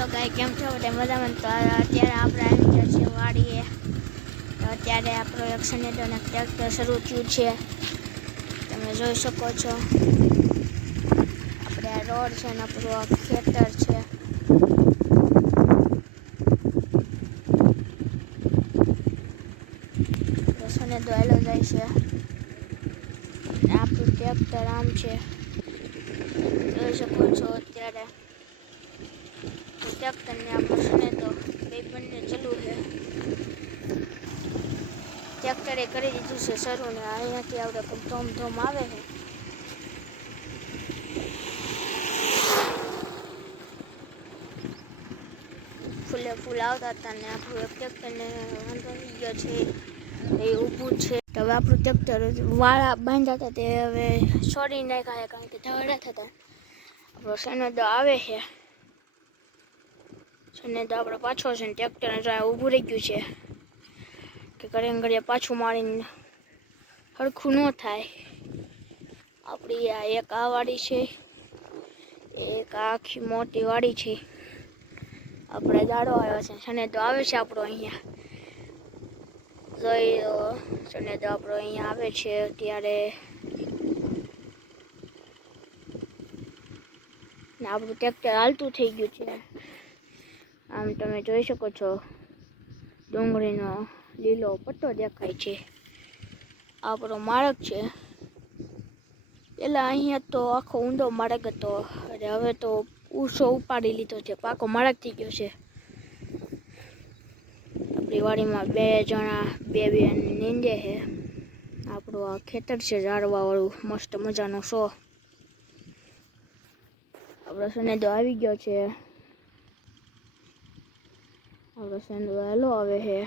Hello गाय केम छो बटे मजामां। तो अत्यारे आपणे આવી ગયા છે વાડીએ। તો અત્યારે આપણો એક સનેડોને ટ્રેક્ટર શરૂ થયું છે, તમે જોઈ શકો છો। આપણે આ રોડ છે ને આપણું આ ખેતર છે। સનેડો હાલો જાય છે, આપણું ટ્રેક્ટર આમ છે, જોઈ શકો છો। અત્યારે ट्रेक्टर ने आप सनेडो बे बने चालू है। ट्रेक्टरे करी दीधुं छे शरू ने अहींयाथी आपणे धोम धोम आवे है। फूले फूल आवता हता ने आपणुं ट्रेक्टर ने वांधो आई गयो छे, ए ऊभुं छे। तो हवे आपणुं ट्रेक्टर वाळा बांध्या हता ते हवे छोड़ी नाख्या छे, कारण के ढवळा थता। आपणो सनेडो आवे है, सनेडो आपणे पाछो छे, ट्रेक्टर जो ऊभुं रही गयुं छे के घड़िया पाछुं मारीने हरखुं न थाय। आपणी आ एक आ वाड़ी छे, एक आखी मोटी वाड़ी छे। આપણે દાડો આવ્યો છે, સનેડો આવે છે આપણો અહીંયા જોઈ સનેડો આપણો અહીંયા આવે છે ત્યારે ને આપણું ટ્રેક્ટર હાલતું થઈ ગયું છે। આમ તમે જોઈ શકો છો ડુંગળીનો લીલો પટ્ટો દેખાય છે। આપણો માર્ગ છે, પેલા અહીંયા તો આખો ઊંડો માર્ગ હતો, અને હવે તો ઊંચો ઉપાડી લીધો છે, પાકો માર્ગ થઈ ગયો છે। આપણી વાડીમાં બે જણા બે નીંદે છે। આપણું આ ખેતર છે ઝાડવા વાળું, મસ્ત મજાનો શો। આપણો સનેડો આવી ગયો છે, આપણો સનેડો હાલો આવે છે।